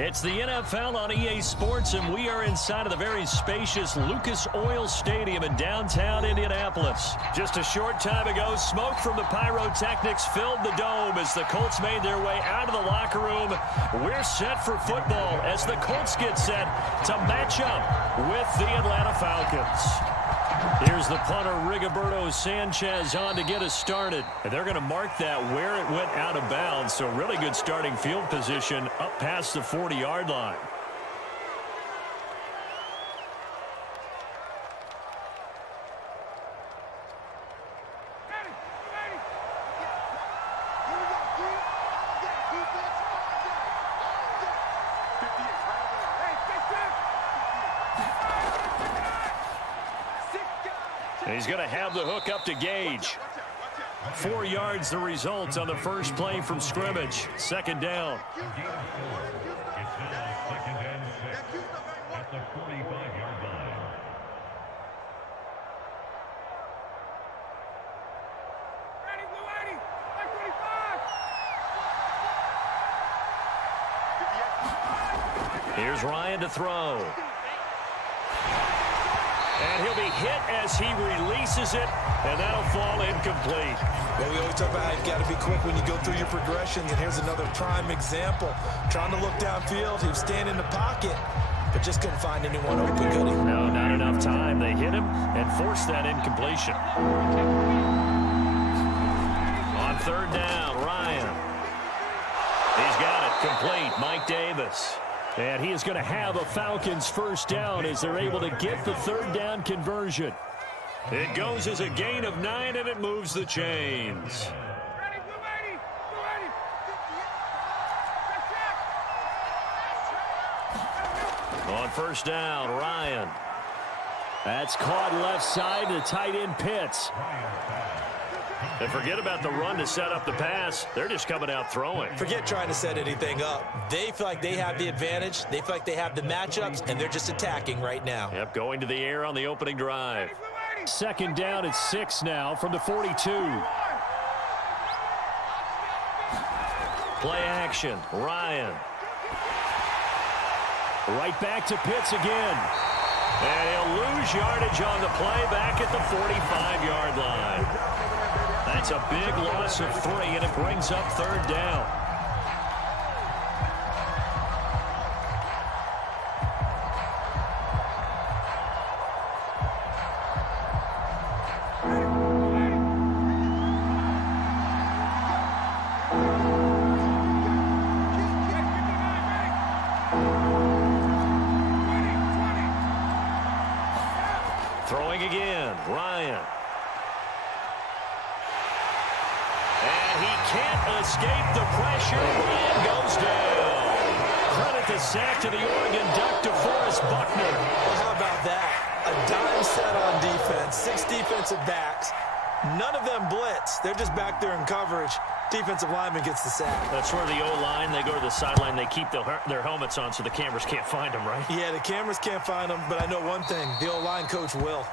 It's the NFL on EA Sports, and we are inside of the very spacious Lucas Oil Stadium in downtown Indianapolis. Just a short time ago, smoke from the pyrotechnics filled the dome as the Colts made their way out of the locker room. We're set for football as the Colts get set to match up with the Atlanta Falcons. Here's the punter, Rigoberto Sanchez, on to get us started. And they're going to mark that where it went out of bounds, so really good starting field position up past the 40-yard line. He's going to have the hook up to Gage. 4 yards the result on the first play from scrimmage. Second down. At the 45-yard line. Here's Ryan to throw. And he'll be hit as he releases it, and that'll fall incomplete. Well, we always talk about how you've got to be quick when you go through your progressions, and here's another prime example. Trying to look downfield, he was standing in the pocket, but just couldn't find anyone open, could he? No, not enough time. They hit him and forced that incompletion. On third down, Ryan. He's got it complete. Mike Davis. And he is going to have a Falcons first down as they're able to get the third down conversion. It goes as a gain of 9, and it moves the chains. On first down, Ryan. That's caught left side to tight end Pitts. And forget about the run to set up the pass. They're just coming out throwing. Forget trying to set anything up. They feel like they have the advantage. They feel like they have the matchups, and they're just attacking right now. Yep, going to the air on the opening drive. Second down at 6 now from the 42. Play action, Ryan. Right back to Pitts again. And he'll lose yardage on the play back at the 45-yard line. That's a big loss of 3, and it brings up third down. Throwing again, Ryan. And he can't escape the pressure. Ryan goes down. Credit the sack to the Oregon Duck, DeForest Buckner. Well, how about that? A dime set on defense, 6 defensive backs. None of them blitz. They're just back there in coverage. Defensive lineman gets the sack. That's where the O-line, they go to the sideline, they keep their helmets on so the cameras can't find them, right? Yeah, the cameras can't find them, but I know one thing. The O-line coach will.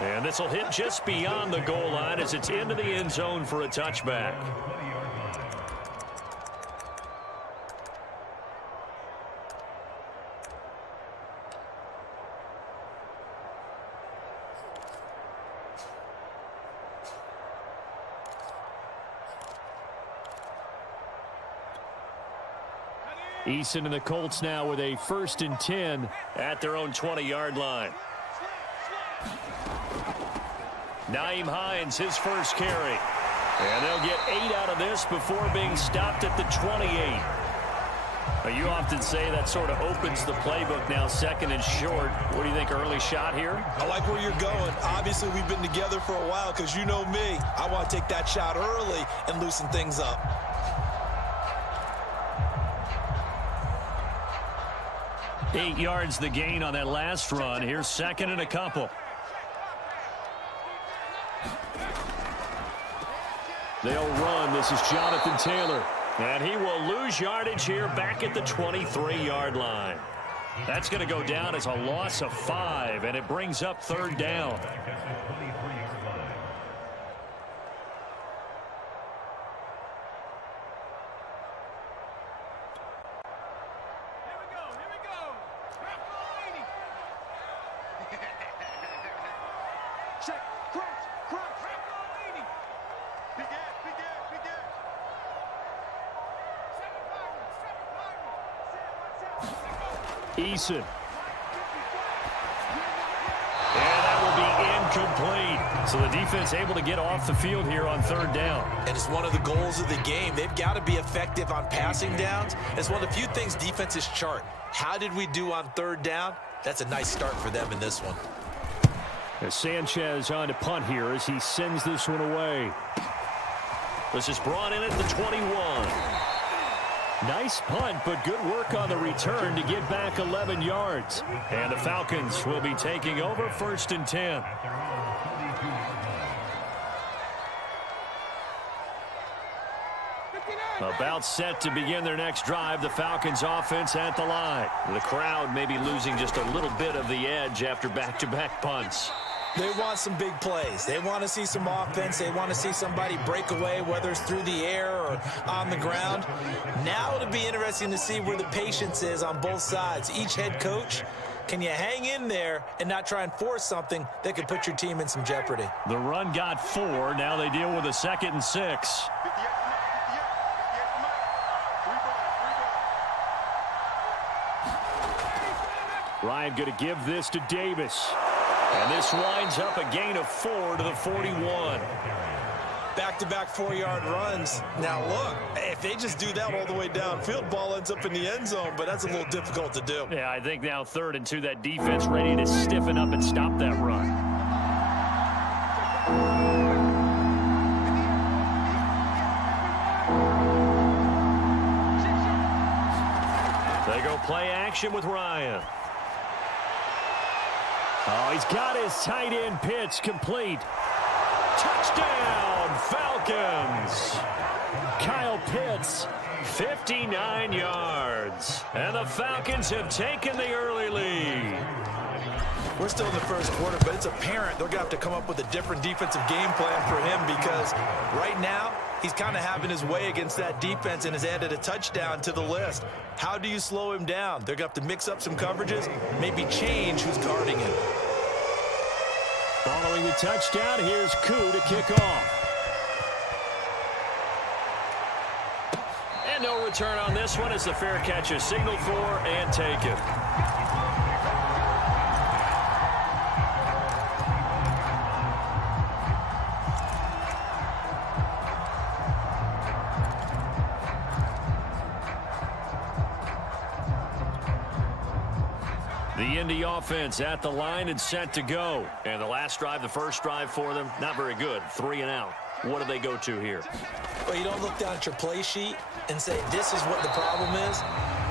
And this will hit just beyond the goal line as it's into the end zone for a touchback. Eason and the Colts now with a 1st and 10 at their own 20-yard line. Nyheim Hines, his first carry. And they'll get 8 out of this before being stopped at the 28. Now, you often say that sort of opens the playbook now, 2nd and short. What do you think, early shot here? I like where you're going. Obviously, we've been together for a while because you know me. I want to take that shot early and loosen things up. Eight yards the gain on that last run. Here's 2nd and a couple. They'll run. This is Jonathan Taylor. And he will lose yardage here back at the 23-yard line. That's going to go down as a loss of 5, and it brings up third down. Eason. And that will be incomplete. So the defense able to get off the field here on third down. And it's one of the goals of the game. They've got to be effective on passing downs. It's one of the few things defenses chart. How did we do on third down? That's a nice start for them in this one. As Sanchez on to punt here as he sends this one away. This is brought in at the 21. Nice punt, but good work on the return to get back 11 yards. And the Falcons will be taking over 1st and 10. About set to begin their next drive. The Falcons offense at the line. The crowd may be losing just a little bit of the edge after back-to-back punts. They want some big plays. They want to see some offense. They want to see somebody break away, whether it's through the air or on the ground. Now it'll be interesting to see where the patience is on both sides. Each head coach, can you hang in there and not try and force something that could put your team in some jeopardy? The run got 4. Now they deal with a 2nd and 6. Ryan going to give this to Davis. And this winds up a gain of 4 to the 41. Back-to-back 4-yard runs. Now, look, if they just do that all the way downfield, ball ends up in the end zone, but that's a little difficult to do. Yeah, I think now 3rd and 2, that defense ready to stiffen up and stop that run. They go play action with Ryan. Oh, he's got his tight end pitch complete. Touchdown, Falcons. Kyle Pitts, 59 yards. And the Falcons have taken the early lead. We're still in the first quarter, but it's apparent they're going to have to come up with a different defensive game plan for him because right now he's kind of having his way against that defense and has added a touchdown to the list. How do you slow him down? They're going to have to mix up some coverages, maybe change who's guarding him. Following the touchdown, here's Koo to kick off. And no return on this one as the fair catch is signaled for and taken. The Indy offense at the line and set to go. And the last drive, the first drive for them, not very good. 3 and out. What do they go to here? Well, you don't look down at your play sheet and say, this is what the problem is.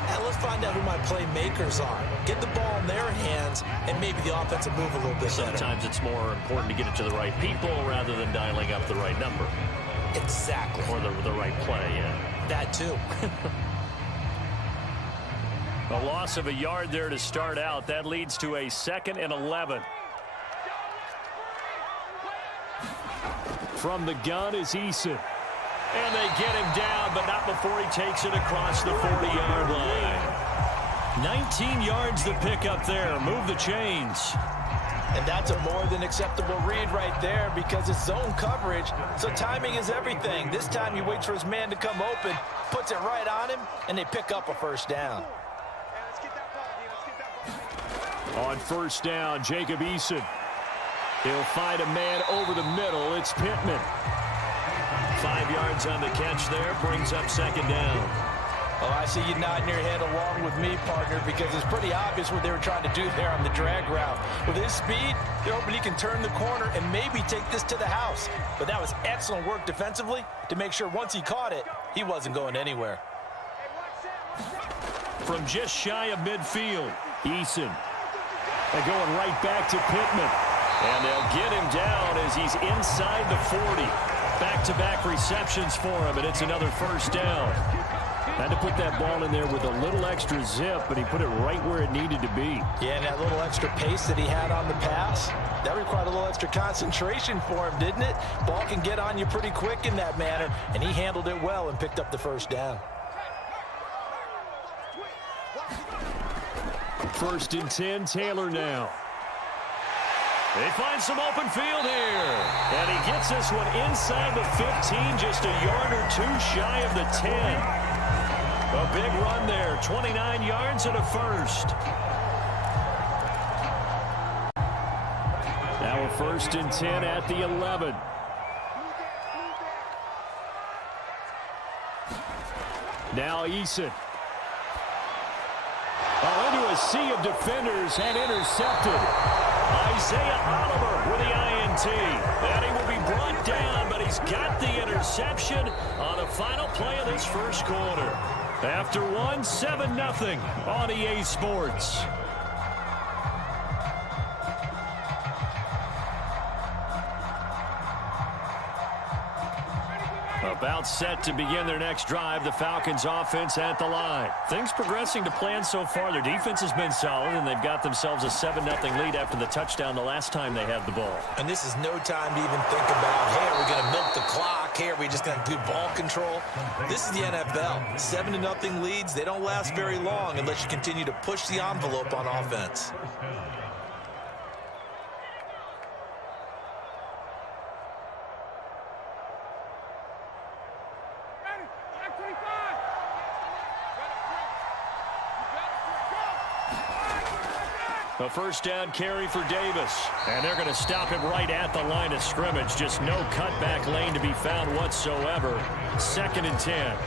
And let's find out who my playmakers are. Get the ball in their hands, and maybe the offense will move a little bit better. Sometimes it's more important to get it to the right people rather than dialing up the right number. Exactly. Or the right play, yeah. That too. A loss of a yard there to start out. That leads to a 2nd and 11. From the gun is Eason. And they get him down, but not before he takes it across the 40-yard line. 19 yards to pick up there. Move the chains. And that's a more than acceptable read right there because it's zone coverage, so timing is everything. This time he waits for his man to come open, puts it right on him, and they pick up a first down. On first down, Jacob Eason. He'll find a man over the middle. It's Pittman. 5 yards on the catch there, brings up 2nd down. Oh, I see you nodding your head along with me, partner, because it's pretty obvious what they were trying to do there on the drag route. With his speed, they're hoping he can turn the corner and maybe take this to the house. But that was excellent work defensively to make sure once he caught it, he wasn't going anywhere. From just shy of midfield, Eason. They're going right back to Pittman. And they'll get him down as he's inside the 40. Back-to-back receptions for him, and it's another first down. Had to put that ball in there with a little extra zip, but he put it right where it needed to be. Yeah, and that little extra pace that he had on the pass, that required a little extra concentration for him, didn't it? Ball can get on you pretty quick in that manner, and he handled it well and picked up the first down. 1st and 10, Taylor now. They find some open field here. And he gets this one inside the 15, just a yard or two shy of the 10. A big run there, 29 yards and a first. Now we're 1st and 10 at the 11. Now Eason. Oh, into a sea of defenders and intercepted. Isaiah Oliver with the INT. And he will be brought down, but he's got the interception on the final play of this first quarter. After one, 7-0 on EA Sports. About set to begin their next drive, the Falcons offense at the line. Things progressing to plan so far. Their defense has been solid, and they've got themselves a 7-0 lead after the touchdown the last time they had the ball. And this is no time to even think about, hey, are we going to milk the clock? Hey, are we just going to do ball control? This is the NFL. 7-0 leads, they don't last very long unless you continue to push the envelope on offense. A first down carry for Davis. And they're going to stop him right at the line of scrimmage. Just no cutback lane to be found whatsoever. 2nd and 10.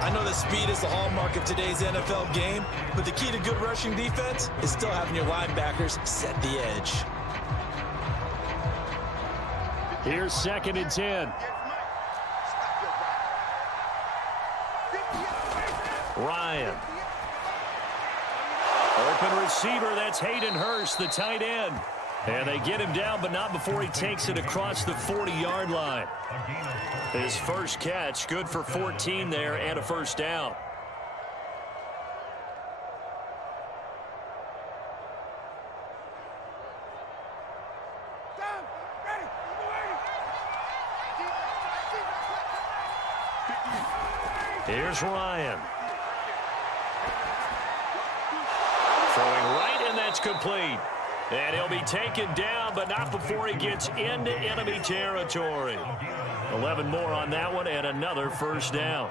I know that speed is the hallmark of today's NFL game, but the key to good rushing defense is still having your linebackers set the edge. Here's 2nd and 10. Ryan. Open receiver, that's Hayden Hurst, the tight end. And they get him down, but not before he takes it across the 40-yard line. His first catch, good for 14 there and a first down. Here's Ryan. Throwing right, and that's complete. And he'll be taken down, but not before he gets into enemy territory. 11 more on that one, and another first down.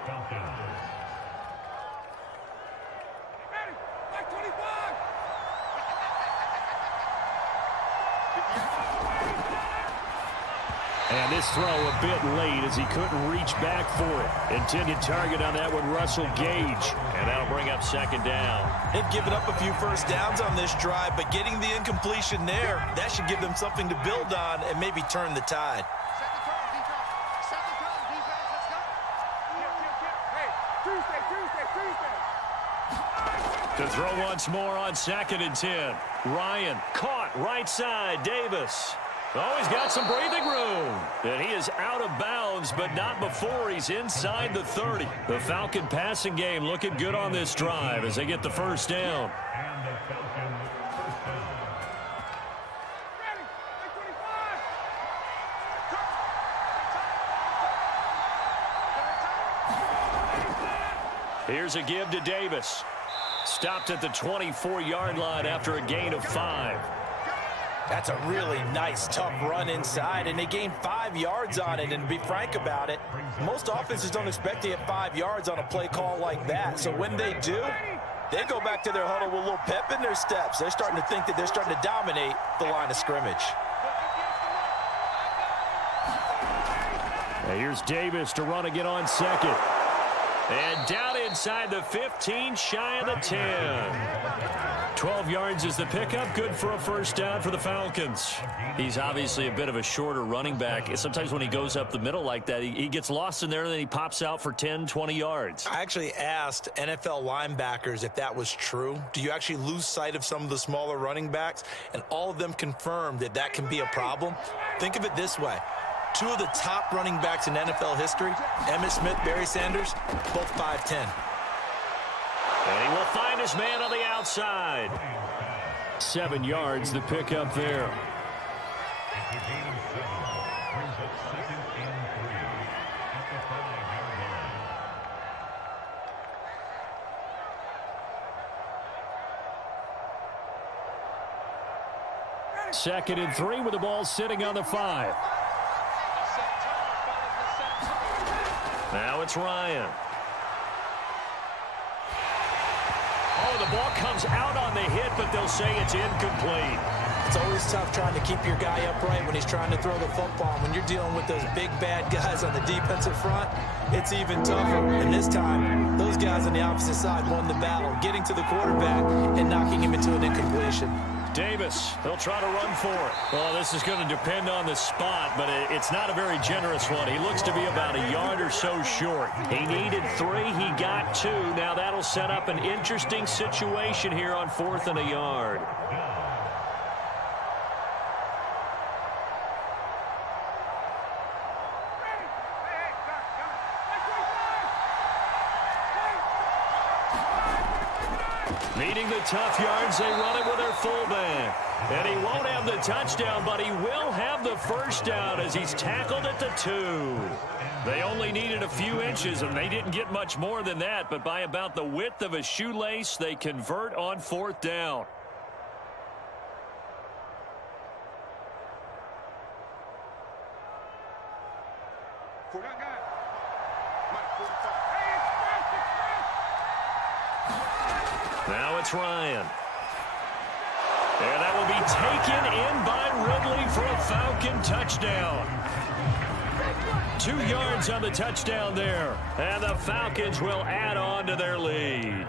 And this throw a bit late as he couldn't reach back for it. Intended target on that one, Russell Gage. And that'll bring up 2nd down. They've given up a few first downs on this drive, but getting the incompletion there, that should give them something to build on and maybe turn the tide. To throw once more on 2nd and 10. Ryan caught right side. Davis. Oh, he's got some breathing room. And he is out of bounds, but not before he's inside the 30. The Falcon passing game looking good on this drive as they get the first down. Here's a give to Davis. Stopped at the 24-yard line after a gain of 5. That's a really nice, tough run inside, and they gained 5 yards on it. And to be frank about it, most offenses don't expect to get 5 yards on a play call like that. So when they do, they go back to their huddle with a little pep in their steps. They're starting to think that they're starting to dominate the line of scrimmage. Now here's Davis to run again on 2nd. And down inside the 15, shy of the 10. 12 yards is the pickup. Good for a first down for the Falcons. He's obviously a bit of a shorter running back. Sometimes when he goes up the middle like that, he gets lost in there, and then he pops out for 10, 20 yards. I actually asked NFL linebackers if that was true. Do you actually lose sight of some of the smaller running backs? And all of them confirmed that that can be a problem. Think of it this way. 2 of the top running backs in NFL history, Emmitt Smith, Barry Sanders, both 5'10". And he will find his man on the outside. 7 yards, the pickup there. Second and 3 with the ball sitting on the 5. Now it's Ryan. Oh, the ball comes out on the hit, but they'll say it's incomplete. It's always tough trying to keep your guy upright when he's trying to throw the football. When you're dealing with those big, bad guys on the defensive front, it's even tougher. And this time, those guys on the opposite side won the battle, getting to the quarterback and knocking him into an incompletion. Davis, he'll try to run for it. Well, this is going to depend on the spot, but it's not a very generous one. He looks to be about a yard or so short. He needed 3. He got 2. Now that'll set up an interesting situation here on 4th and a yard. Needing the tough yards, they run it with their fullback. And he won't have the touchdown, but he will have the first down as he's tackled at the 2. They only needed a few inches, and they didn't get much more than that, but by about the width of a shoelace, they convert on 4th down. Now it's Ryan. And that will be taken in by Ridley for a Falcon touchdown. 2 yards on the touchdown there. And the Falcons will add on to their lead.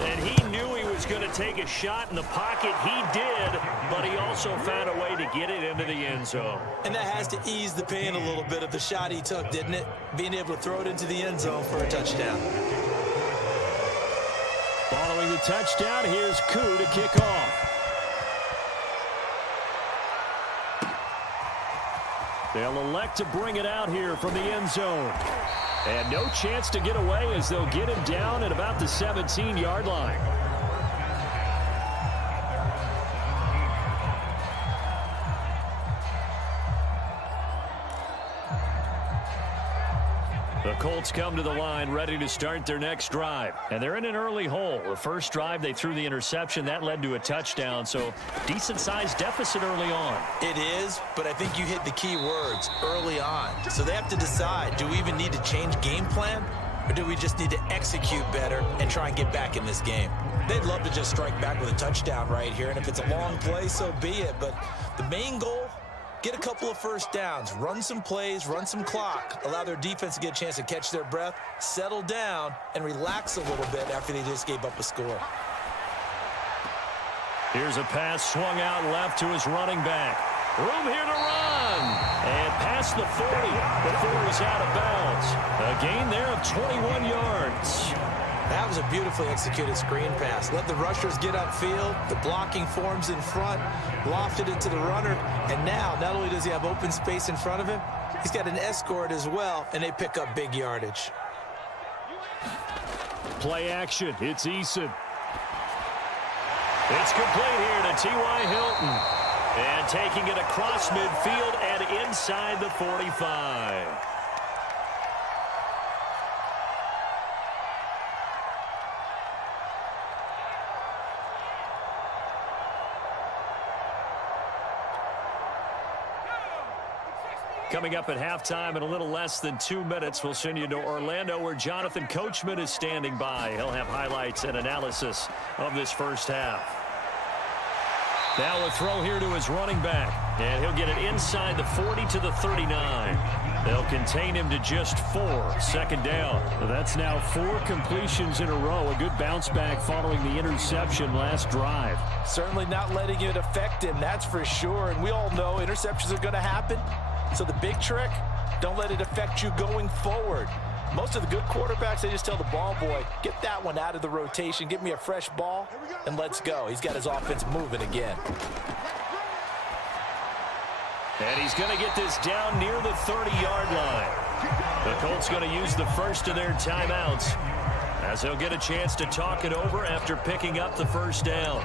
And he knew he was going to take a shot in the pocket. He did, but he also found a way to get it into the end zone. And that has to ease the pain a little bit of the shot he took, didn't it? Being able to throw it into the end zone for a touchdown. Following the touchdown, here's Koo to kick off. They'll elect to bring it out here from the end zone. And no chance to get away as they'll get him down at about the 17-yard line. The Colts come to the line ready to start their next drive. And they're in an early hole. The first drive, they threw the interception. That led to a touchdown, so decent-sized deficit early on. It is, but I think you hit the key words, early on. So they have to decide, do we even need to change game plan? Or do we just need to execute better and try and get back in this game? They'd love to just strike back with a touchdown right here, and if it's a long play, so be it. But the main goal, get a couple of first downs, run some plays, run some clock, allow their defense to get a chance to catch their breath, settle down, and relax a little bit after they just gave up a score. Here's a pass swung out left to his running back. Room here to run. And past the 40 before he's out of bounds. A gain there of 21 yards. That was a beautifully executed screen pass. Let the rushers get upfield. The blocking forms in front. Lofted it to the runner. And now, not only does he have open space in front of him, he's got an escort as well, and they pick up big yardage. Play action. It's Eason. It's complete here to T.Y. Hilton. And taking it across midfield and inside the 45. Coming up at halftime in a little less than 2 minutes, we'll send you to Orlando where Jonathan Coachman is standing by. He'll have highlights and analysis of this first half. Now a throw here to his running back, and he'll get it inside the 40 to the 39. They'll contain him to just 4. Second down. That's now 4 completions in a row. A good bounce back following the interception last drive. Certainly not letting it affect him, that's for sure. And we all know interceptions are going to happen. So the big trick, don't let it affect you going forward. Most of the good quarterbacks, they just tell the ball boy, get that one out of the rotation, give me a fresh ball, and let's go. He's got his offense moving again. And he's going to get this down near the 30-yard line. The Colts going to use the first of their timeouts as they'll get a chance to talk it over after picking up the first down.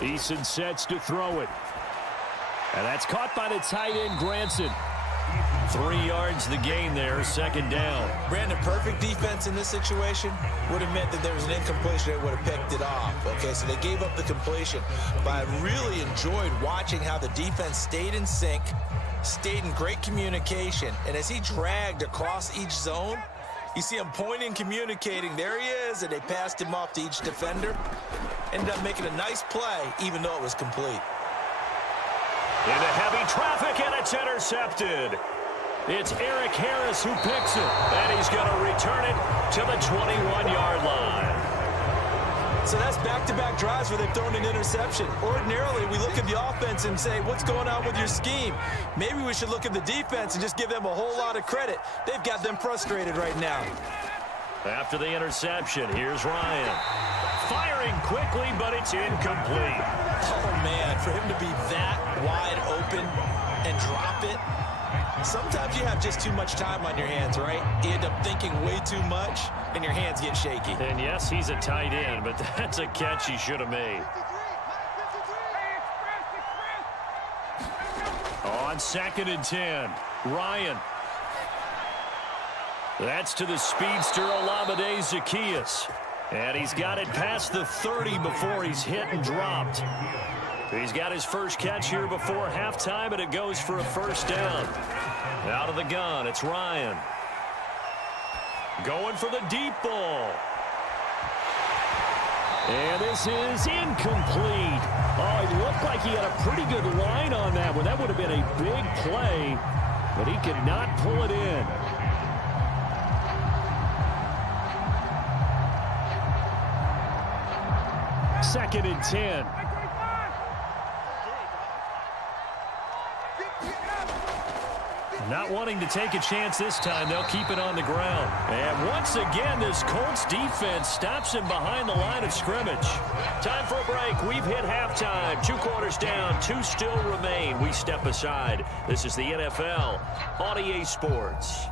Eason sets to throw it. And that's caught by the tight end, Granson. 3 yards the gain there, second down. Brandon, perfect defense in this situation would have meant that there was an incompletion that would have picked it off. Okay, so they gave up the completion. But I really enjoyed watching how the defense stayed in sync, stayed in great communication. And as he dragged across each zone, you see him pointing, communicating. There he is, and they passed him off to each defender. Ended up making a nice play, even though it was complete. Into heavy traffic, and it's intercepted. It's Eric Harris who picks it, and he's going to return it to the 21-yard line. So that's back-to-back drives where they've thrown an interception. Ordinarily, we look at the offense and say, what's going on with your scheme? Maybe we should look at the defense and just give them a whole lot of credit. They've got them frustrated right now. After the interception, here's Ryan. Firing quickly, but it's incomplete. Oh, man, for him to be that wide open and drop it. Sometimes you have just too much time on your hands, right? You end up thinking way too much, and your hands get shaky. And yes, he's a tight end, but that's a catch he should have made. On 2nd and 10, Ryan. That's to the speedster Olamide Zaccheaus. And he's got it past the 30 before he's hit and dropped. He's got his first catch here before halftime, and it goes for a first down. Out of the gun, it's Ryan. Going for the deep ball. And this is incomplete. Oh, it looked like he had a pretty good line on that one. That would have been a big play, but he could not pull it in. Second and 10. Not wanting to take a chance this time, they'll keep it on the ground. And once again, this Colts defense stops him behind the line of scrimmage. Time for a break. We've hit halftime. 2 quarters down, 2 still remain. We step aside. This is the NFL on EA Sports.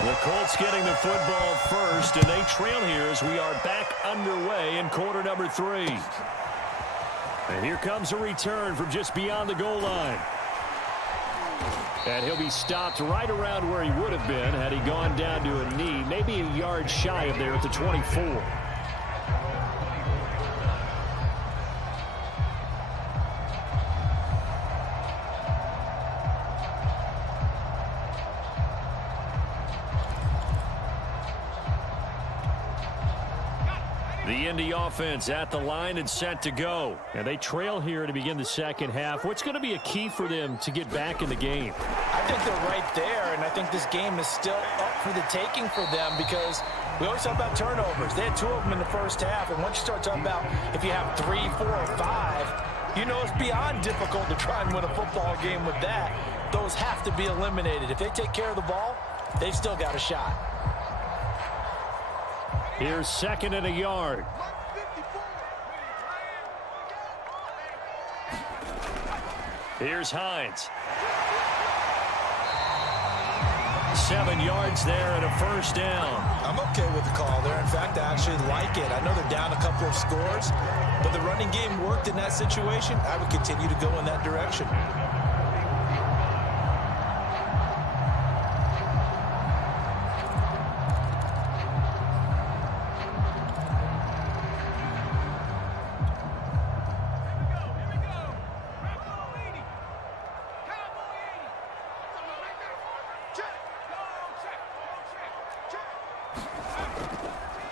The Colts getting the football first, and they trail here as we are back underway in quarter number 3. And here comes a return from just beyond the goal line. And he'll be stopped right around where he would have been had he gone down to a knee, maybe a yard shy of there at the 24. The Indy offense at the line and set to go. And they trail here to begin the second half. What's going to be a key for them to get back in the game? I think they're right there, and I think this game is still up for the taking for them because we always talk about turnovers. They had 2 of them in the first half, and once you start talking about if you have 3, 4, or 5, you know it's beyond difficult to try and win a football game with that. Those have to be eliminated. If they take care of the ball, they've still got a shot. Here's 2nd and a yard. Here's Hines. 7 yards there and a first down. I'm okay with the call there. In fact, I actually like it. I know they're down a couple of scores, but the running game worked in that situation. I would continue to go in that direction.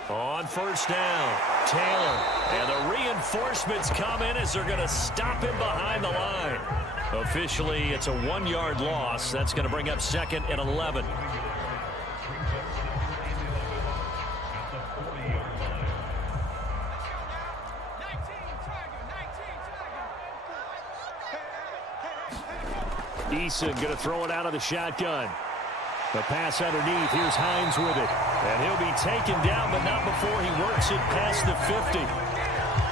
On first down, Taylor. And the reinforcements come in as they're going to stop him behind the line. Officially, it's a 1-yard loss. That's going to bring up 2nd and 11. Eason going to throw it out of the shotgun. The pass underneath. Here's Hines with it. And he'll be taken down, but not before he works it past the 50.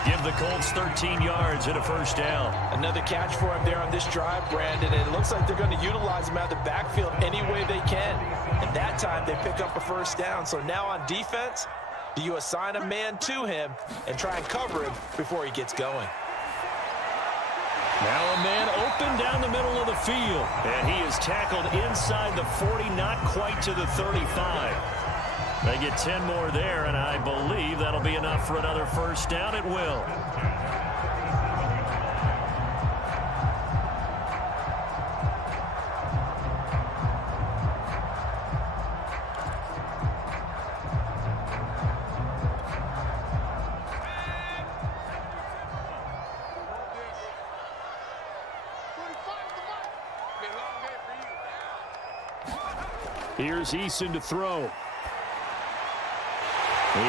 Give the Colts 13 yards and a first down. Another catch for him there on this drive, Brandon. And it looks like they're going to utilize him out of the backfield any way they can. And that time they pick up a first down. So now on defense, do you assign a man to him and try and cover him before he gets going? Now a man open down the middle of the field. And he is tackled inside the 40, not quite to the 35. They get 10 more there, and I believe that'll be enough for another first down. It will. Here's Eason to throw.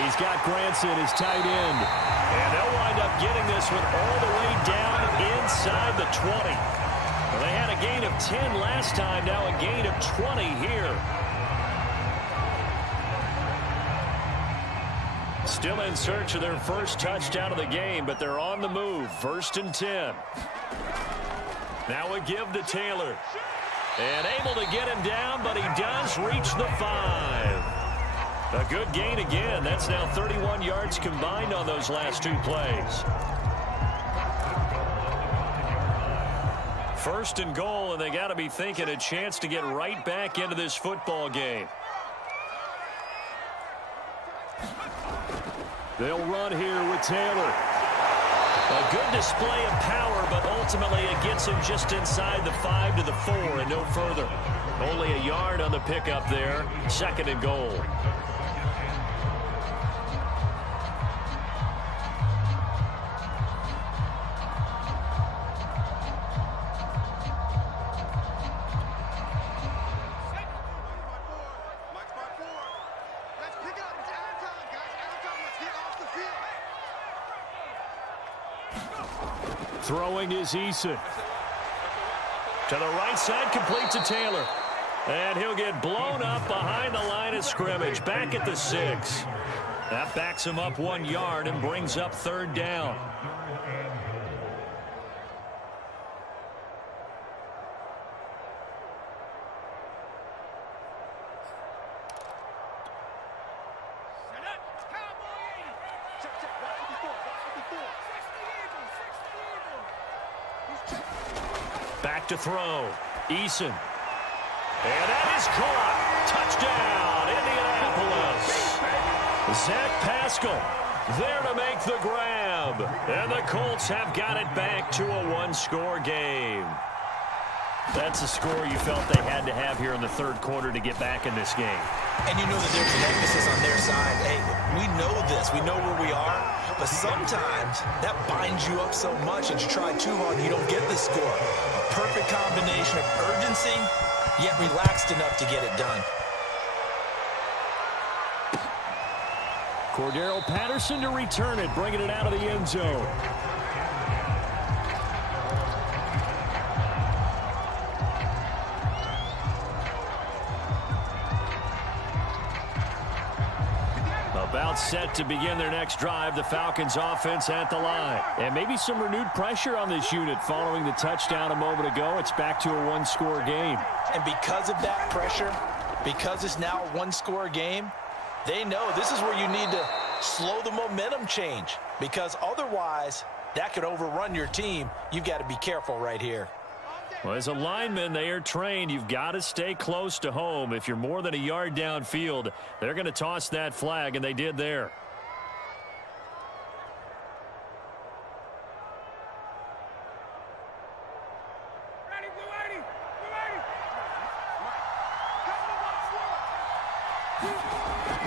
He's got Granson, his tight end. And they'll wind up getting this one all the way down inside the 20. Well, they had a gain of 10 last time, now a gain of 20 here. Still in search of their first touchdown of the game, but they're on the move. 1st and 10. Now a give to Taylor. And able to get him down, but he does reach the 5. A good gain again. That's now 31 yards combined on those last 2 plays. 1st and goal, and they got to be thinking a chance to get right back into this football game. They'll run here with Taylor. A good display of power, but ultimately it gets him just inside the 5 to the 4 and no further. Only a yard on the pickup there. 2nd and goal. Throwing is Eason. To the right side, complete to Taylor. And he'll get blown up behind the line of scrimmage. Back at the 6. That backs him up 1 yard and brings up 3rd down. Back to throw. Eason. And that is caught. Touchdown, Indianapolis. Zach Pascal there to make the grab. And the Colts have got it back to a 1-score game. That's a score you felt they had to have here in the 3rd quarter to get back in this game. And you know that there's an emphasis on their side. Hey, we know this. We know where we are. But sometimes that binds you up so much that you try too hard and you don't get the score. A perfect combination of urgency, yet relaxed enough to get it done. Cordero Patterson to return it, bringing it out of the end zone. About set to begin their next drive, the Falcons offense at the line. And maybe some renewed pressure on this unit following the touchdown a moment ago. It's back to a 1-score game. And because of that pressure, because it's now a 1-score game, they know this is where you need to slow the momentum change. Because otherwise, that could overrun your team. You've got to be careful right here. Well, as a lineman, they are trained. You've got to stay close to home. If you're more than a yard downfield, they're going to toss that flag, and they did there.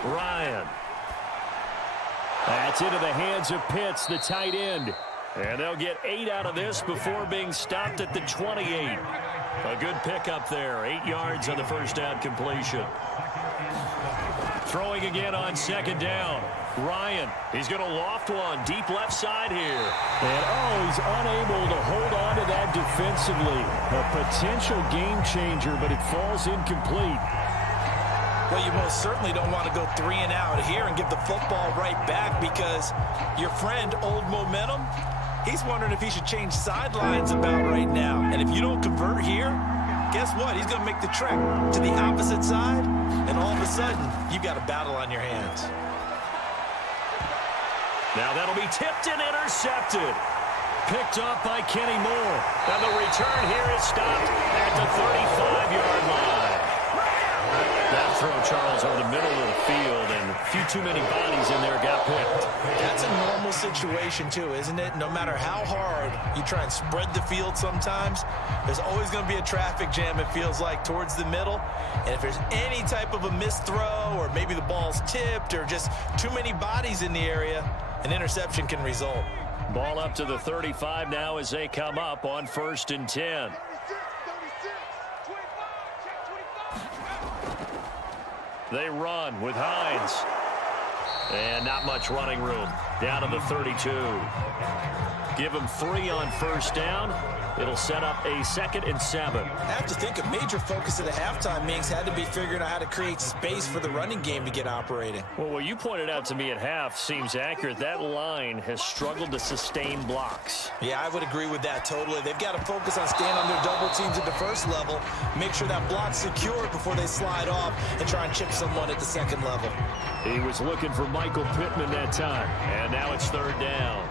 Ryan. That's into the hands of Pitts, the tight end. And they'll get 8 out of this before being stopped at the 28. A good pickup there. 8 yards on the first down completion. Throwing again on 2nd down. Ryan, he's going to loft one deep left side here. And, he's unable to hold on to that defensively. A potential game changer, but it falls incomplete. Well, you most certainly don't want to go 3 and out here and give the football right back because your friend, Old Momentum, he's wondering if he should change sidelines about right now. And if you don't convert here, guess what? He's going to make the trek to the opposite side, and all of a sudden, you've got a battle on your hands. Now that'll be tipped and intercepted. picked off by Kenny Moore. And the return here is stopped at the 35-yard line. That throw, Charles, over the middle of the field, and a few too many bodies in there got picked. That's a normal situation, too, isn't it? No matter how hard you try and spread the field sometimes, there's always going to be a traffic jam, it feels like, towards the middle. And if there's any type of a missed throw, or maybe the ball's tipped, or just too many bodies in the area, an interception can result. Ball up to the 35 now as they come up on 1st and 10. They run with Hines. And not much running room. Down to the 32. Give them 3 on 1st down. It'll set up a 2nd and 7. I have to think a major focus of the halftime meetings had to be figuring out how to create space for the running game to get operating. Well, what you pointed out to me at half seems accurate. That line has struggled to sustain blocks. Yeah, I would agree with that totally. They've got to focus on staying on their double teams at the first level, make sure that block's secured before they slide off and try and chip someone at the 2nd level. He was looking for Michael Pittman that time, and now it's 3rd down.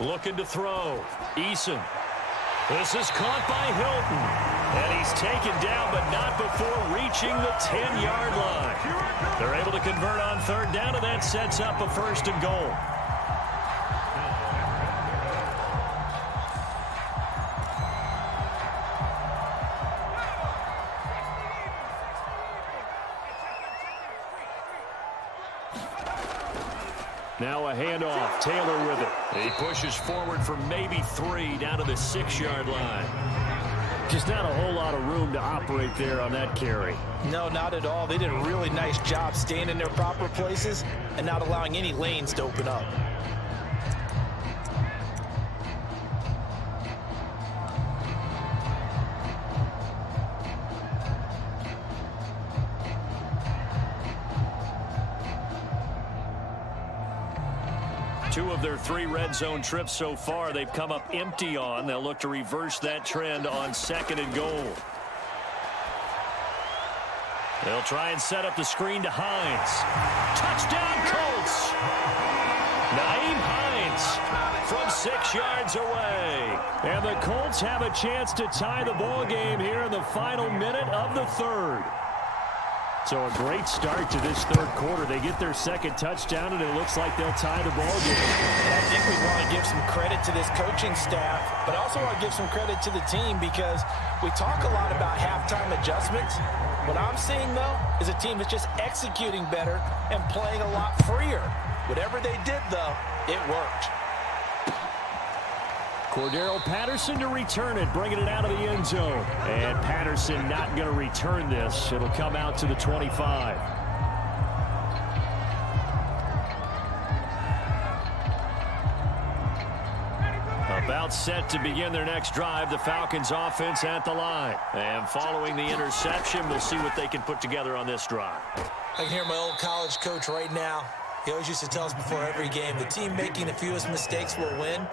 Looking to throw. Eason. This is caught by Hilton. And he's taken down, but not before reaching the 10-yard line. They're able to convert on 3rd down, and that sets up a 1st and goal. Now a handoff. Taylor with it. He pushes forward for maybe 3 down to the 6-yard line. Just not a whole lot of room to operate there on that carry. No, not at all. They did a really nice job staying in their proper places and not allowing any lanes to open up. Two of their 3 red zone trips so far, they've come up empty on. They'll look to reverse that trend on 2nd and goal. They'll try and set up the screen to Hines. Touchdown, Colts! Nyheim Hines from 6 yards away. And the Colts have a chance to tie the ball game here in the final minute of the 3rd. So a great start to this 3rd quarter. They get their 2nd touchdown, and it looks like they'll tie the ball game. And I think we want to give some credit to this coaching staff, but also want to give some credit to the team because we talk a lot about halftime adjustments. What I'm seeing, though, is a team that's just executing better and playing a lot freer. Whatever they did, though, it worked. Cordero Patterson to return it, bringing it out of the end zone. And Patterson not going to return this. It'll come out to the 25. About set to begin their next drive, the Falcons offense at the line. And following the interception, we'll see what they can put together on this drive. I can hear my old college coach right now. He always used to tell us before every game, the team making the fewest mistakes will win.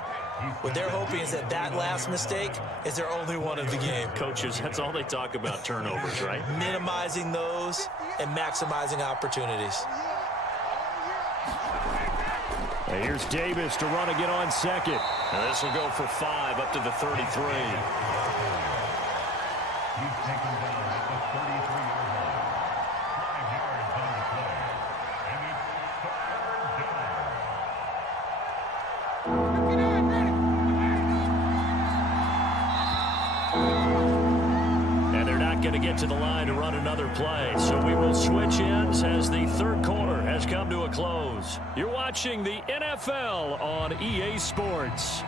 What they're hoping is that that last mistake is their only one of the game. Coaches, that's all they talk about, turnovers, right? Minimizing those and maximizing opportunities. And here's Davis to run again on 2nd. And this will go for 5 up to the 33. He's taken down at the 33-yard line. 5 yards on the play. And it's 3rd down. And they're not going to get to the line to run another play. So we will switch ends as the 3rd quarter has come to a close. You're watching the NFL on EA Sports.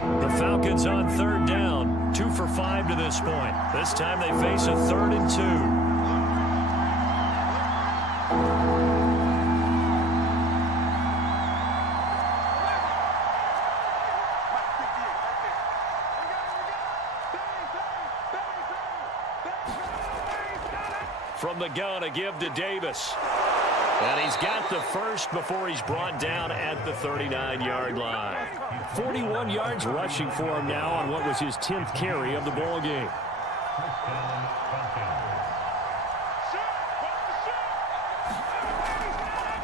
The Falcons on 3rd down. 2 for 5 to this point. This time they face a 3rd and 2. from the gun, a give to Davis. And he's got the first before he's brought down at the 39-yard line. 41 yards rushing for him now on what was his 10th carry of the ball game.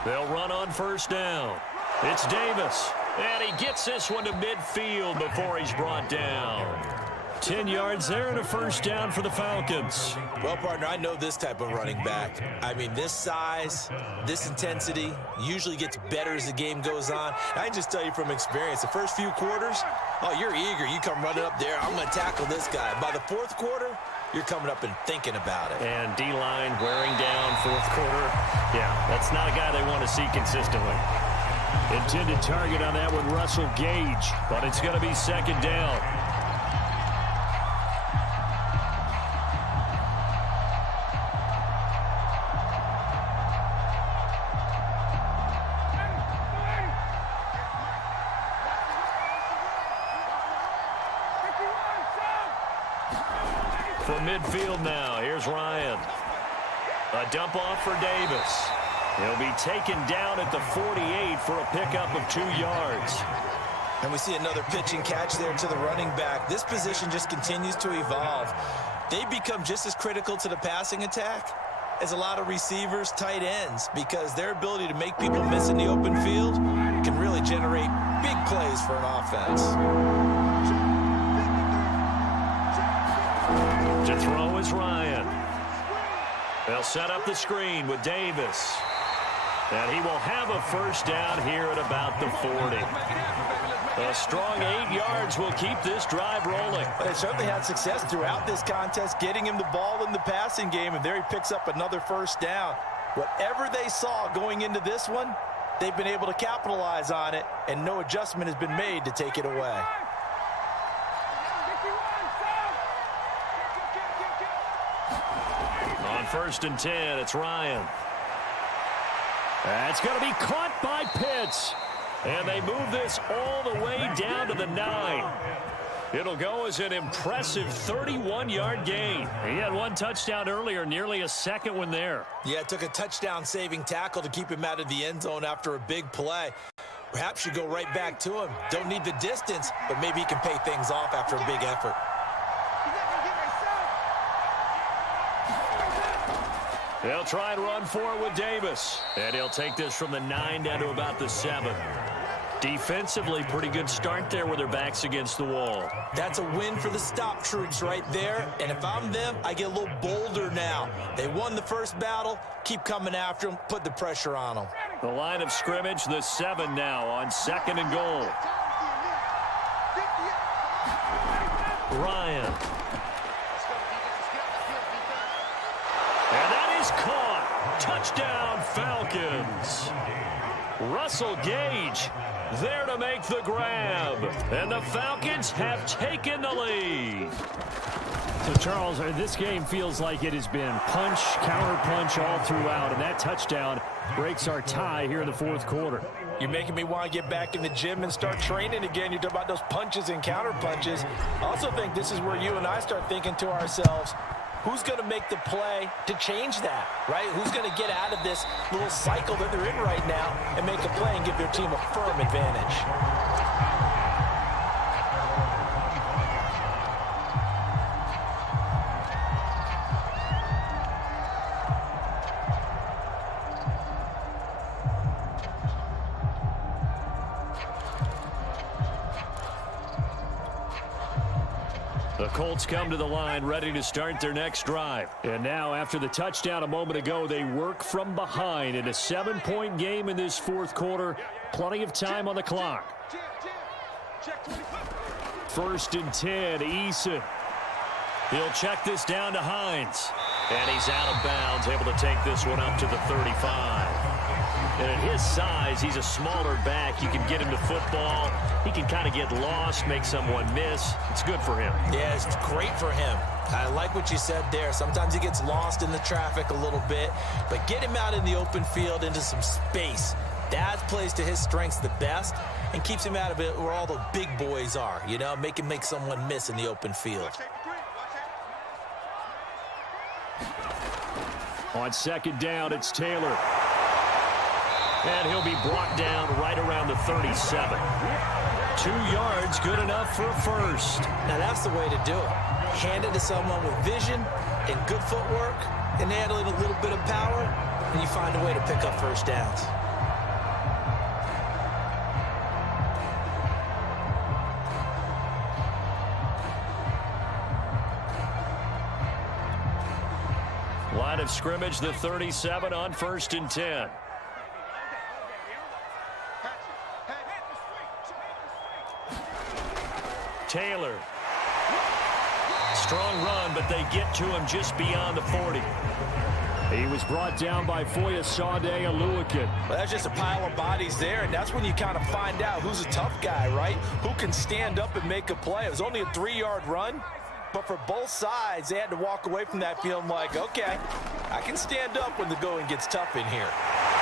They'll run on first down. It's Davis. And he gets this one to midfield before he's brought down. 10 yards there and a first down for the Falcons. Well, partner, I know this type of running back. I mean, this size, this intensity usually gets better as the game goes on. I can just tell you from experience, the first few quarters, oh, you're eager. You come running up there, I'm going to tackle this guy. By the fourth quarter, you're coming up and thinking about it. And D-line wearing down fourth quarter. Yeah, that's not a guy they want to see consistently. Intended target on that one, Russell Gage, but it's going to be second down. From midfield now, here's Ryan. A dump off for Davis. He'll be taken down at the 48 for a pickup of 2 yards. And we see another pitch and catch there to the running back. This position just continues to evolve. They become just as critical to the passing attack as a lot of receivers, tight ends, because their ability to make people miss in the open field can really generate big plays for an offense. To throw is Ryan. They'll set up the screen with Davis. And he will have a first down here at about the 40. A strong 8 yards will keep this drive rolling. They certainly had success throughout this contest, getting him the ball in the passing game, and there he picks up another first down. Whatever they saw going into this one, they've been able to capitalize on it, and no adjustment has been made to take it away. On 1st and 10, it's Ryan. That's going to be caught by Pitts. And they move this all the way down to the 9. It'll go as an impressive 31-yard gain. He had one touchdown earlier, nearly a second one there. Yeah, it took a touchdown-saving tackle to keep him out of the end zone after a big play. Perhaps you go right back to him. Don't need the distance, but maybe he can pay things off after a big effort. They'll try and run for it with Davis. And he'll take this from the 9 down to about the 7. Defensively, pretty good start there with their backs against the wall. That's a win for the stop troops right there. And if I'm them, I get a little bolder now. They won the first battle. Keep coming after them. Put the pressure on them. The line of scrimmage, the 7 now on 2nd and goal. Ryan. And that is caught. Touchdown, Falcons. Russell Gage there to make the grab. And the Falcons have taken the lead. So, Charles, this game feels like it has been punch, counter-punch all throughout. And that touchdown breaks our tie here in the 4th quarter. You're making me want to get back in the gym and start training again. You're talking about those punches and counter-punches. I also think this is where you and I start thinking to ourselves, who's going to make the play to change that, right? Who's going to get out of this little cycle that they're in right now and make a play and give their team a firm advantage? The Colts come to the line ready to start their next drive. And now, after the touchdown a moment ago, they work from behind in a 7-point game in this 4th quarter. Plenty of time on the clock. 1st and 10, Eason. He'll check this down to Hines. And he's out of bounds, able to take this one up to the 35. And at his size, he's a smaller back. You can get him to football. He can kind of get lost, make someone miss. It's good for him. Yeah, it's great for him. I like what you said there. Sometimes he gets lost in the traffic a little bit, but get him out in the open field into some space. That plays to his strengths the best and keeps him out of it where all the big boys are, you know, make him make someone miss in the open field. On second down, it's Taylor. And he'll be brought down right around the 37. 2 yards, good enough for a first. Now that's the way to do it. Hand it to someone with vision and good footwork, and add a little bit of power, and you find a way to pick up first downs. Line of scrimmage, the 37 on 1st and 10. Taylor. Strong run, but they get to him just beyond the 40. He was brought down by Foyesade Aluakin. Well, that's just a pile of bodies there, and that's when you kind of find out who's a tough guy, right? Who can stand up and make a play. It was only a 3-yard run, but for both sides, they had to walk away from that feeling like, okay, I can stand up when the going gets tough in here.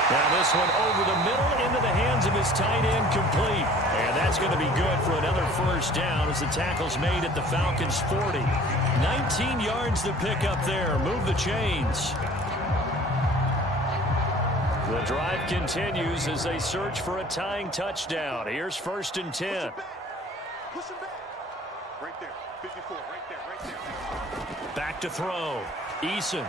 Now this one over the middle into the hands of his tight end, complete. And that's going to be good for another first down as the tackle's made at the Falcons' 40. 19 yards to pick up there. Move the chains. The drive continues as they search for a tying touchdown. Here's 1st and 10. Push him back. Right there. 54. Right there. Back to throw. Eason.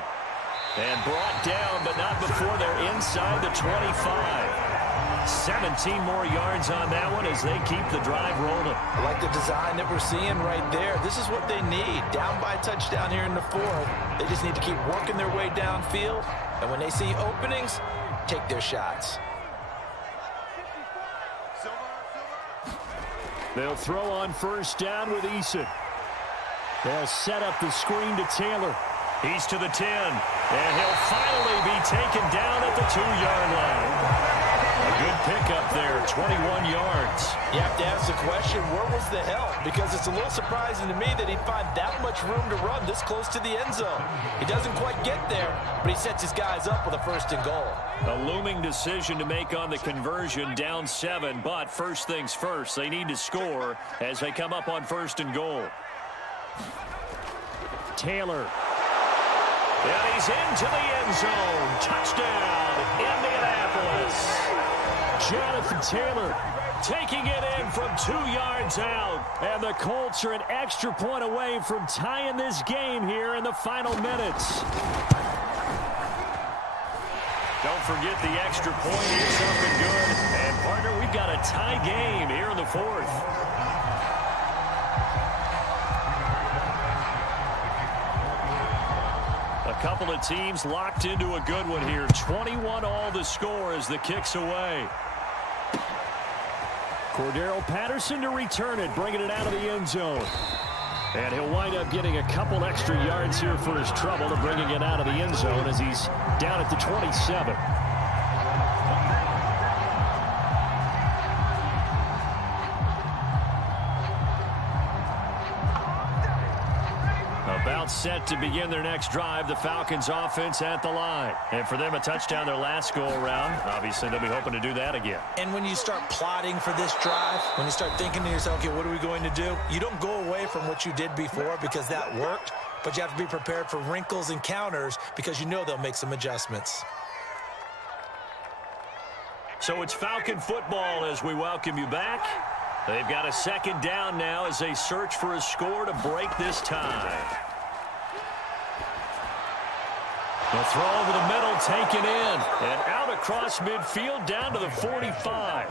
And brought down, but not before they're inside the 25. 17 more yards on that one as they keep the drive rolling. I like the design that we're seeing right there. This is what they need. Down by a touchdown here in the 4th. They just need to keep working their way downfield. And when they see openings, take their shots. They'll throw on 1st down with Eason. They'll set up the screen to Taylor. He's to the 10, and he'll finally be taken down at the 2-yard line. A good pickup there, 21 yards. You have to ask the question, where was the help? Because it's a little surprising to me that he'd find that much room to run this close to the end zone. He doesn't quite get there, but he sets his guys up with a 1st and goal. A looming decision to make on the conversion, down 7, but first things first, they need to score as they come up on 1st and goal. Taylor. And he's into the end zone. Touchdown, Indianapolis. Jonathan Taylor taking it in from 2 yards out. And the Colts are an extra point away from tying this game here in the final minutes. Don't forget the extra point is something good. And, partner, we've got a tie game here in the 4th. A couple of teams locked into a good one here. 21 all the score as the kick's away. Cordero Patterson to return it, bringing it out of the end zone. And he'll wind up getting a couple extra yards here for his trouble and bringing it out of the end zone as he's down at the 27. About set to begin their next drive, the Falcons offense at the line. And for them, a touchdown their last go-around. Obviously, they'll be hoping to do that again. And when you start plotting for this drive, when you start thinking to yourself, okay, what are we going to do? You don't go away from what you did before because that worked, but you have to be prepared for wrinkles and counters because you know they'll make some adjustments. So it's Falcon football as we welcome you back. They've got a 2nd down now as they search for a score to break this tie. The throw over the middle, taken in, and out across midfield down to the 45.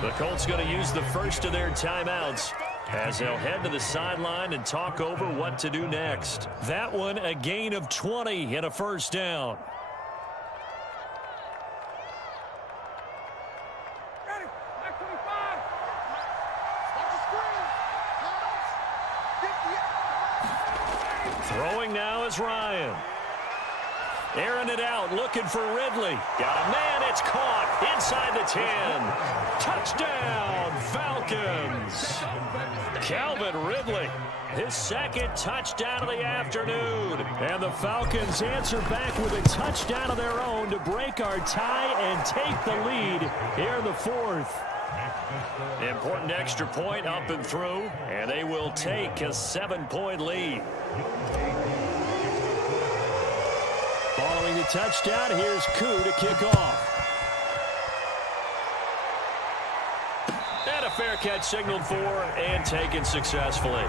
The Colts going to use the first of their timeouts as they'll head to the sideline and talk over what to do next. That one, a gain of 20 and a 1st down. Throwing now is Ryan. Airing it out, looking for Ridley. Got a man, it's caught inside the 10. Touchdown, Falcons. Calvin Ridley, his 2nd touchdown of the afternoon. And the Falcons answer back with a touchdown of their own to break our tie and take the lead here in the 4th. Important extra point up and through, and they will take a 7-point lead. Following touchdown. Here's Koo to kick off. And a fair catch signaled for and taken successfully.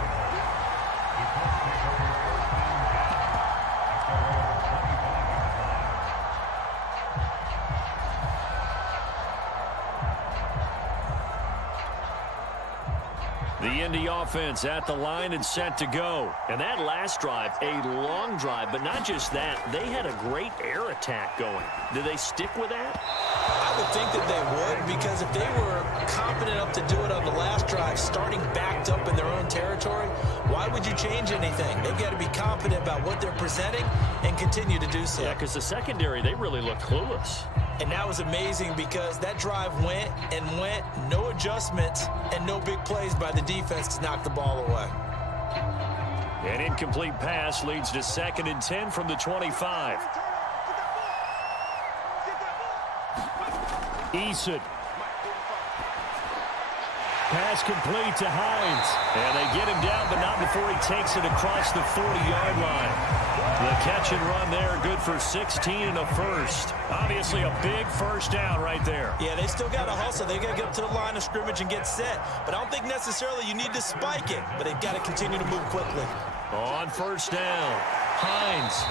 The Indy offense at the line and set to go. And that last drive, a long drive, but not just that. They had a great air attack going. Did they stick with that? I would think that they would, because if they were confident enough to do it on the last drive, starting backed up in their own territory, why would you change anything? They've got to be confident about what they're presenting and continue to do so. Yeah, because the secondary, they really looked clueless. And that was amazing because that drive went and went, no adjustments, and no big plays by the defense to knock the ball away. An incomplete pass leads to 2nd and 10 from the 25. Eason. Pass complete to Hines. And they get him down, but not before he takes it across the 40-yard line. The catch and run there, good for 16 and a first. Obviously a big first down right there. Yeah, they still got to hustle. They got to get up to the line of scrimmage and get set. But I don't think necessarily you need to spike it, but they've got to continue to move quickly. On first down, Hines.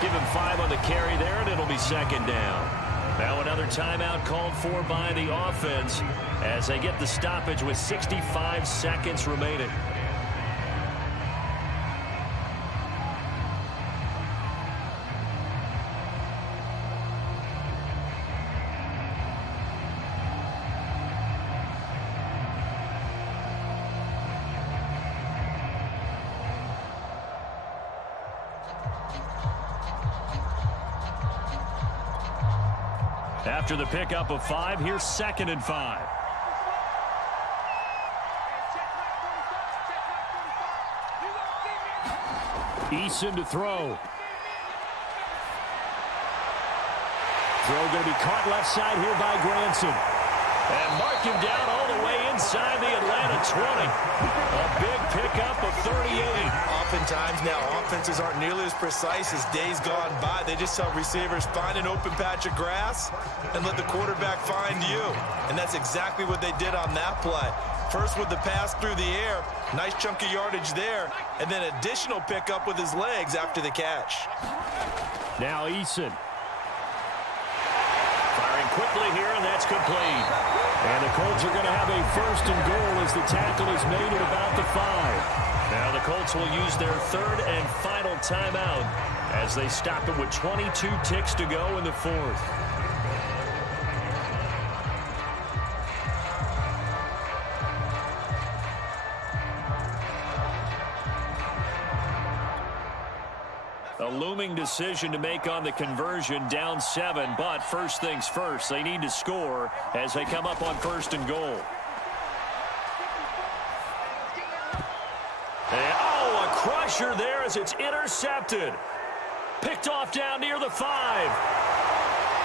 Give him 5 on the carry there, and it'll be 2nd down. Now another timeout called for by the offense as they get the stoppage with 65 seconds remaining. After the pickup of 5, here's 2nd and 5. Eason to throw. Throw going to be caught left side here by Granson. And mark him down all the way inside the Atlanta 20. A big pickup of 38. Oftentimes now, offenses aren't nearly as precise as days gone by. They just tell receivers, find an open patch of grass and let the quarterback find you. And that's exactly what they did on that play. First with the pass through the air, nice chunk of yardage there, and then additional pickup with his legs after the catch. Now Eason. Firing quickly here, and that's complete. And the Colts are going to have a 1st and goal as the tackle is made at about the 5. Now the Colts will use their 3rd and final timeout as they stop it with 22 ticks to go in the 4th. A looming decision to make on the conversion, down 7, but first things first, they need to score as they come up on 1st and goal. And, oh, a crusher there as it's intercepted. Picked off down near the 5.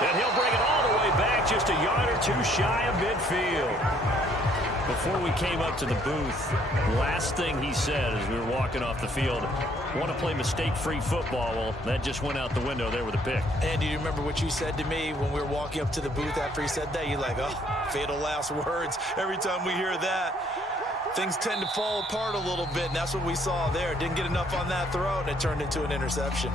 And he'll bring it all the way back just a yard or 2 shy of midfield. Before we came up to the booth, last thing he said as we were walking off the field, want to play mistake-free football. Well, that just went out the window there with a pick. And do you remember what you said to me when we were walking up to the booth after he said that? You're like, oh, fatal last words. Every time we hear that, things tend to fall apart a little bit, and that's what we saw there. Didn't get enough on that throw, and it turned into an interception.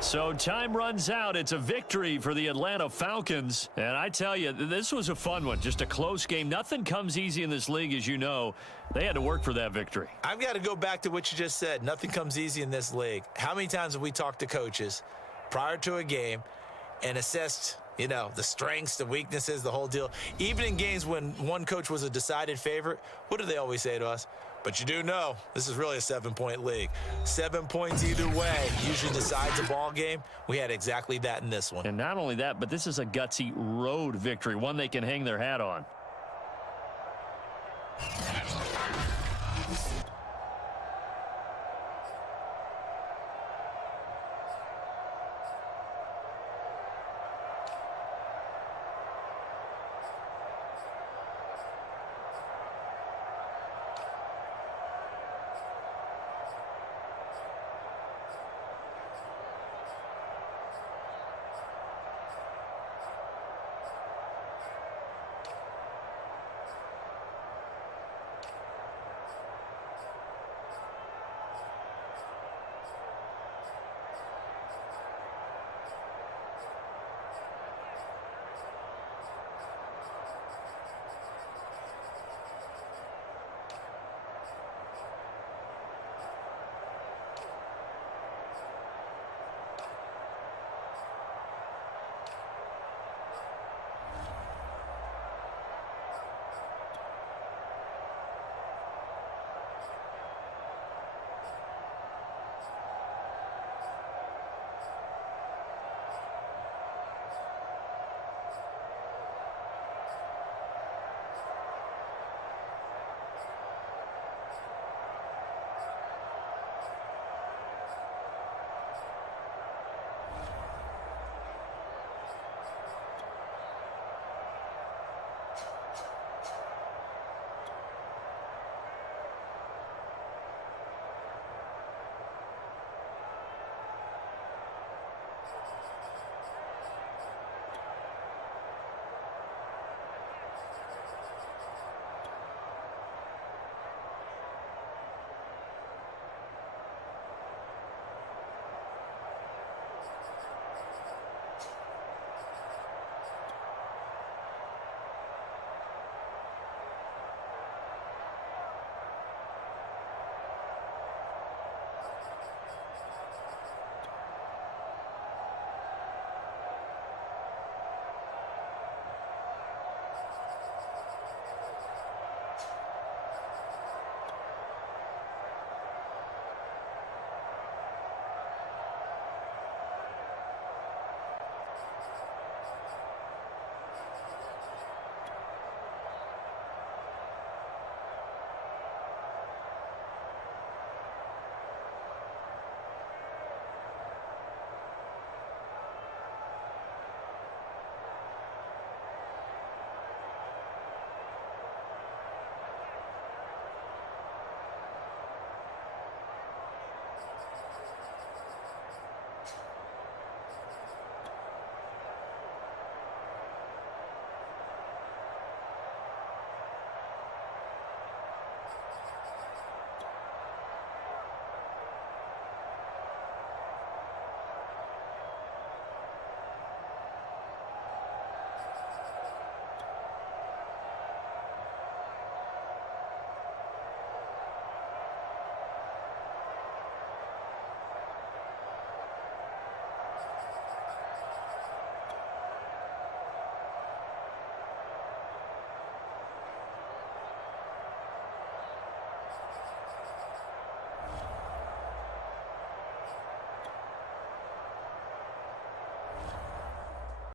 So time runs out. It's a victory for the Atlanta Falcons. And I tell you, this was a fun one. Just a close game. Nothing comes easy in this league, as you know. They had to work for that victory. I've got to go back to what you just said. Nothing comes easy in this league. How many times have we talked to coaches prior to a game and assessed, you know, the strengths, the weaknesses, the whole deal? Even in games when one coach was a decided favorite, what do they always say to us? But you do know this is really a 7-point league. 7 points either way usually decides a ball game. We had exactly that in this one. And not only that, but this is a gutsy road victory, one they can hang their hat on.